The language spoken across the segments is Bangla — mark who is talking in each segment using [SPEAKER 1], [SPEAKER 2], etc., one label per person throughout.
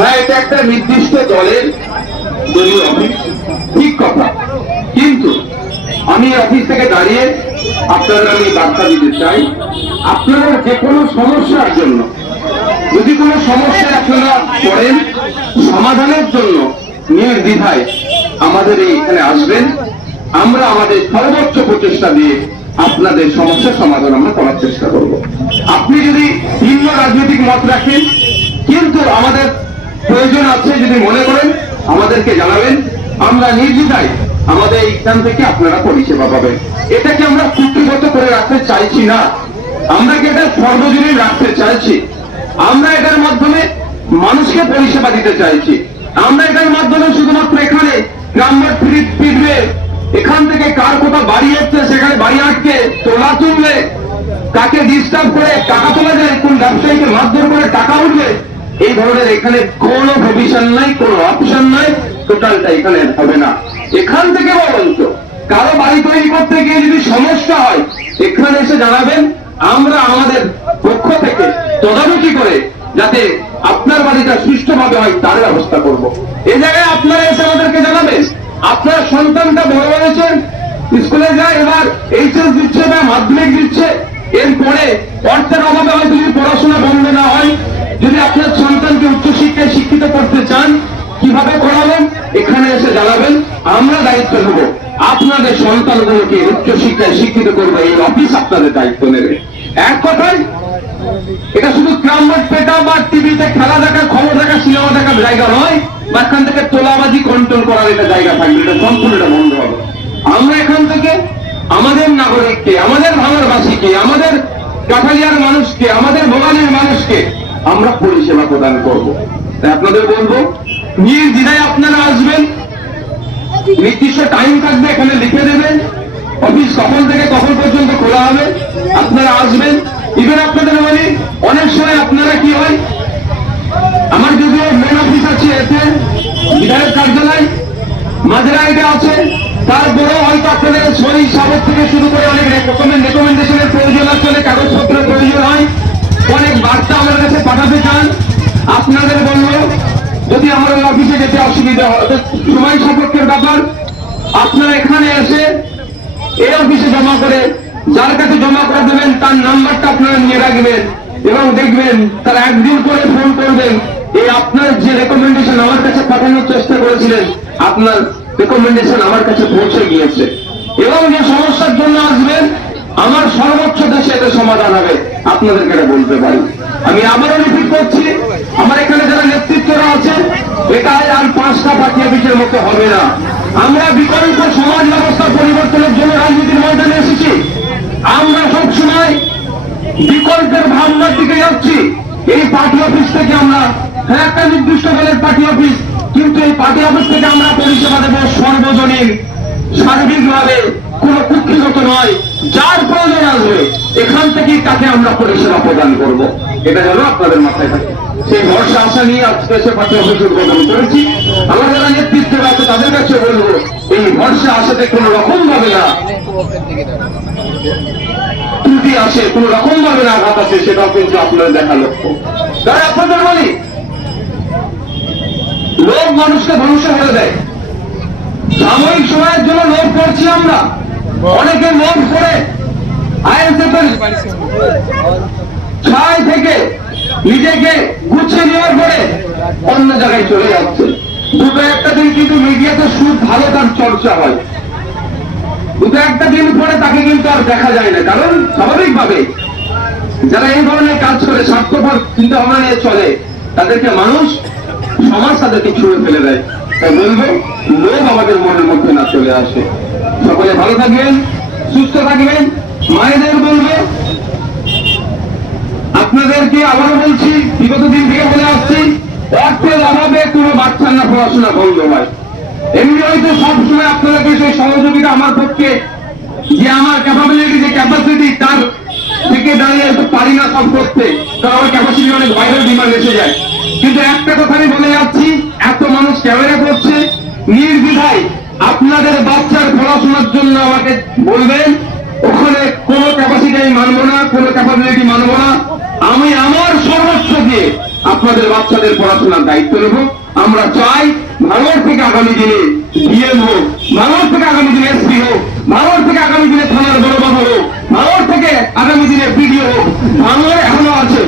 [SPEAKER 1] হ্যাঁ এটা একটা নির্দিষ্ট দলের দলীয় অফিস। ঠিক কথা। কিন্তু আমি অফিস থেকে দাঁড়িয়ে আপনাদের আমি বার্তা দিতে চাই, আপনারা যে কোনো সমস্যার জন্য, যদি কোনো সমস্যায় আপনারা পড়েন সমাধানের জন্য নির্দ্বিধায় আমাদের এইখানে আসবেন। আমরা আমাদের সর্বোচ্চ প্রচেষ্টা দিয়ে আপনাদের সমস্যার সমাধান আমরা করার চেষ্টা করব। আপনি যদি ভিন্ন রাজনৈতিক মত রাখেন, কিন্তু আমাদের প্রয়োজন আছে যদি মনে করেন, আমাদেরকে জানাবেন। আমরা নির্দ্বিধায় আমাদের এইখান থেকে আপনারা পরিষেবা পাবেন। এটাকে আমরা কুটিগত করে রাখতে চাইছি না। আমরা কি এটা সর্বজনীন রাখতে চাইছি? আমরা এটার মাধ্যমে মানুষকে পরিষেবা দিতে চাইছি। আমরা এটার মাধ্যমে শুধুমাত্র এখানে ফিরিট ফিরবে এখান থেকে কার কোথাও বাড়ি হচ্ছে সেখানে বাড়ি আটকে তোলা তুললে, কাকে ডিস্টার্ব করে, টাকা তোলা যায়, কোন ব্যবসায়ীকে মারধর করে টাকা উঠবে এই ধরনের এখানে কোনো ভবিষ্যৎ নাই, কোনো অপশন নাই টোটালটা এখানে হবে না এখান থেকে বলুন কারও বাড়ি তৈরি করতে গিয়ে যদি সমস্যা হয়, এখানে এসে জানাবেন, আমরা আমাদের পক্ষ থেকে তদারকি করে যাতে আপনার বাড়িটা সুষ্ঠুভাবে হয়, তার ব্যবস্থা করব। এই জায়গায় আপনারা এসে আমাদেরকে জানাবেন, আপনার সন্তানটা বড় হয়েছেন স্কুলে যায়, এবার এইচএস দিচ্ছে বা মাধ্যমিক দিচ্ছে, এরপরে অর্থের অভাবে হয়তো যদি পড়াশোনা বন্ধ না হয় যদি আপনার সন্তানকে উচ্চশিক্ষায় শিক্ষিত করতে চান, কীভাবে করাবেন এখানে এসে জানাবেন আমরা দায়িত্ব নেব। আপনাদের সন্তানগুলোকে উচ্চশিক্ষায় শিক্ষিত করবে এই অফিস আপনাদের দায়িত্ব নেবে। এক কথায়, এটা শুধু ক্রামবাট পেটা বা টিভিতে খেলা দেখা, খবর দেখা, সিনেমা দেখার জায়গা নয়। বা এখান থেকে তোলাবাজি কন্ট্রোল করার এটা জায়গা থাকবে। এটা সম্পূর্ণ এটা বন্ধ হবে। আমরা এখান থেকে আমাদের নাগরিককে, আমাদের ভাঙরবাসীকে, আমাদের কাঠালিয়ার মানুষকে, আমাদের ভোগালীর মানুষকে আমরা পরিষেবা প্রদান করব। তাই আপনাদের বলব নির্দ্বিধায় আপনারা আসবেন। নির্দিষ্ট টাইম থাকবে, এখানে লিখে দেবেন। অফিস কখন থেকে কখন পর্যন্ত খোলা হবে, আপনারা আসবেন। ইভেন আপনাদের বলি অনেক সময় আপনারা কি হয়, আমার যদিও মেন অফিস আছে এতে, বিধায়ক কার্যালয় মাঝরাইটা আছে। তারপরেও হয়তো আপনাদের সই সাবক থেকে শুরু করে অনেক রেকমেন্ড রেকমেন্ডেশনের প্রয়োজন আছে, অনেক কাগজপত্রের প্রয়োজন আপনাদের বলব যদি আমার অফিসে যেতে অসুবিধা হয় সময় সাপেক্ষের ব্যাপার, আপনারা এখানে এসে এই অফিসে জমা করে, যার কাছে জমা করে দেবেন, তার নাম্বারটা আপনারা নিয়ে রাখবেন এবং দেখবেন তার একদিন করে ফোন করবেন, এই আপনার যে রেকমেন্ডেশন আমার কাছে পাঠানোর চেষ্টা করেছিলেন, আপনার রেকমেন্ডেশন আমার কাছে পৌঁছে গিয়েছে। এবং যে সমস্যার জন্য আসবেন, আমার সর্বোচ্চ দেশে এটা সমাধান হবে, আপনাদেরকে এটা বলতে পারি। আমি আবারও রিপিট করছি অফিসের মতো হবে না। আমরা বিকল্প সমাজ ব্যবস্থা পরিবর্তনের জন্য রাজনীতির ময়দানে এসেছি। আমরা সব সময় বিকল্পের ভাবনার দিকে যাচ্ছি। এই পার্টি অফিস থেকে আমরা হ্যাঁ একটা নির্দিষ্ট দলের পার্টি অফিস, কিন্তু এই পার্টি অফিস থেকে আমরা পরিষেবা দেব সর্বজনীন, সার্বিকভাবে কোন কুক্ষিগত নয়, যার প্রয়োজন আসবে, এখান থেকেই তাকে আমরা পরিষেবা প্রদান করব। এটা যেন আপনাদের মাথায় থাকে। সেই ভরসা আশা নিয়ে আজকে এসে পার্টি অফিস উদ্বোধন করেছি। আমরা যারা নেতৃত্বে আছে তাদের কাছে বলব এই ভরসা আশাতে কোন রকম ভাবে না। ত্রুটি আসে, কোন রকম ভাবে না আঘাত আসে, সেটাও কিন্তু আপনাদের দেখা লক্ষ্য। তাই আপনাদের বলি, লোক মানুষকে ধ্বংস করে দেয়। সাময়িক সময়ের জন্য লোভ করছি আমরা। অনেকে লোভ করে আইএসএফের ছায় থেকে নিজেকে গুছিয়ে নেওয়ার পরে অন্য জায়গায় চলে যাচ্ছে। দুটো একটা দিন কিন্তু মিডিয়াতে সুদ ভালো তার চর্চা হয়। দুটো একটা দিন পরে তাকে কিন্তু আর দেখা যায় না। কারণ স্বাভাবিকভাবে যারা এই ধরনের কাজ করে, স্বার্থপর চিন্তা ভাবনা নিয়ে চলে, তাদেরকে মানুষ, সমাজ তাদেরকে ছুঁড়ে ফেলে দেয়। তাই বলব লোক আমাদের মনের মধ্যে না চলে আসে। সকলে ভালো থাকবেন, সুস্থ থাকবেন। মায়েদের বলব, আপনাদেরকে আবারও বলছি, বিগত দিন থেকে বলে আসছি অর্থের অভাবে কোনো বাচ্চার না পড়াশোনা বন্ধ হয়। এমনি হয়তো সবসময় আপনাদেরকে সেই সহযোগিতা আমার পক্ষে যে আমার ক্যাপাবিলিটি যে ক্যাপাসিটি তার থেকে দাঁড়িয়ে তো পারি না সব করতে, কারণ আমার ক্যাপাসিটি অনেক বাইরের ডিমান্ড এসে যায়। কিন্তু একটা কথা আমি বলে যাচ্ছি, এত মানুষ ক্যামেরা করছে, নির্দ্বিধায় আপনাদের বাচ্চার পড়াশোনার জন্য আমাকে বলবেন ওখানে কোনো ক্যাপাসিটি আমি মানবো না কোনো ক্যাপাবিলিটি মানবো না আমি আমার সর্বোচ্চ দিয়ে আপনাদের বাচ্চাদের পড়াশোনার দায়িত্ব নেব। আমরা চাই ভাঙর থেকে আগামী দিনে ডিএম হোক ভাঙর থেকে আগামী দিনে এসপি হোক ভাঙর থেকে আগামী দিনে থানার বড়বাবু হোক ভাঙর থেকে আগামী দিনে বিডিও হোক ভাঙর এখনও আছে।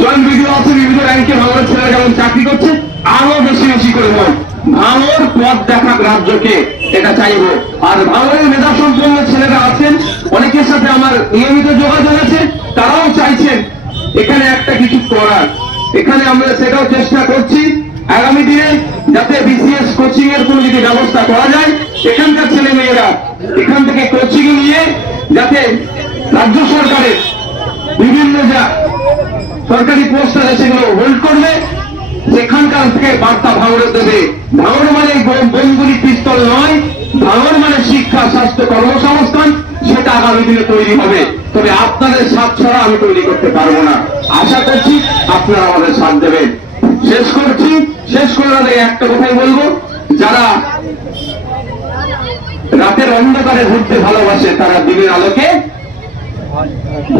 [SPEAKER 1] জয়েন্ট বিডিও আছে, বিভিন্ন র্যাঙ্কে ভাঙর ছেলেরা যেমন চাকরি করছে, আরও বেশি বেশি করে হোক ভাঙর পথ দেখা রাজ্যকে, এটা চাইব। আর ভাঙরের মেধা সম্পন্ন ছেলেরা আছেন, অনেকের সাথে আমার নিয়মিত যোগাযোগ আছে, তারাও চাইছেন, এখানে একটা কিছু করার। এখানে আমরা সেটাও চেষ্টা করছি আগামী দিনে যাতে বিসিএস কোচিং এর কোনো যদি ব্যবস্থা করা যায় এখানকার ছেলে মেয়েরা এখান থেকে কোচিং নিয়ে যাতে রাজ্য সরকারের বিভিন্ন যা সরকারি পোস্ট আছে সেগুলো হোল্ড করবে, সেখানকার থেকে বার্তা ভাঙড়ে দেবে। ভাঙড় মানে বোমগুলি পিস্তল নয়, ভাঙড় মানে শিক্ষা, স্বাস্থ্য কর্মসংস্থান। দিনে তৈরি হবে, তবে আপনাদের সাথ ছাড়া আমি তৈরি করতে পারব না। আশা করছি আপনারা আমাদের সাথ দেবেন। শেষ করছি, শেষ করার আগে একটা কথাই বলব, যারা রাতের অন্ধকারে ঘুরতে ভালোবাসে, তারা দিনের আলোকে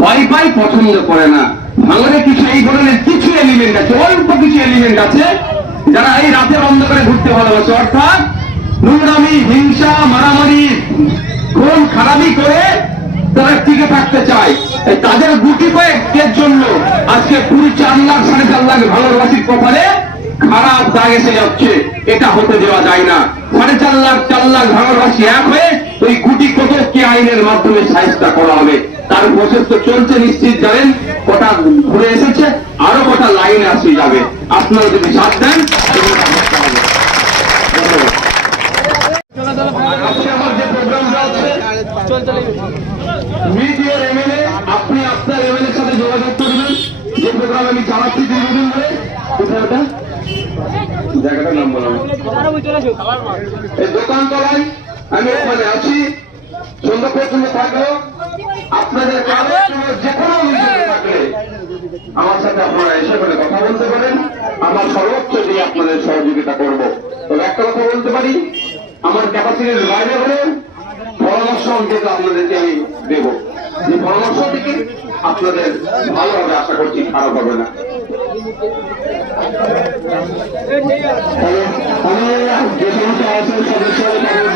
[SPEAKER 1] ভয় পাই পছন্দ করে না। ভাঙনে কিছু এই ধরনের কিছু এলিমেন্ট আছে, অল্প কিছু এলিমেন্ট আছে, যারা এই রাতের অন্ধকারে ঘুরতে ভালোবাসে। অর্থাৎ নোংরামি, হিংসা, মারামারি, খুন, খারাপি করে তারা টিকে থাকতে চায় তাদের গুটি কয়েকের জন্য আজকে পুরো চার লাখ সাড়ে চার লাখ ভালোবাসির কপালে খারাপ দাগ এসে যাচ্ছে। এটা হতে দেওয়া যায় না। সাড়ে চার লাখ চার লাখ ভারতবাসী এক হয়ে ওই গুটি কতককে আইনের মাধ্যমে সাহিত্যা করা হবে? তার প্রসেস তো চলছে নিশ্চিত জানেন কটা ঘুরে এসেছে আরও কটা লাইনে আসে যাবে। আপনারা যদি সাথ দেন আমার যে প্রোগ্রামটা আছে মিডিয়ার এমএলএ আপনি আপনার এমএলএর সাথে যোগাযোগ করবেন। যে প্রোগ্রাম আমি চালাচ্ছি দীর্ঘদিন ধরে। কোথায় ওটা? জায়গাটার নাম বললাম এই দোকান তলায় আমি ওখানে আছি। সন্ধ্যা পর্যন্ত থাকব আপনাদের যে কোনো অভিযোগ থাকলে আমার সাথে আপনারা এসে মানে কথা বলতে পারেন। আমার সর্বোচ্চ দিয়ে আপনাদের সহযোগিতা করব। তবে একটা কথা বলতে পারি আমার ক্যাপাসিটির বাইরে হলে পরামর্শ অন্তত আপনাদেরকে আমি দেব। যে পরামর্শ থেকে আপনাদের ভালো হবে আশা করছি খারাপ হবে না। যে সমস্ত সদস্য আমাদের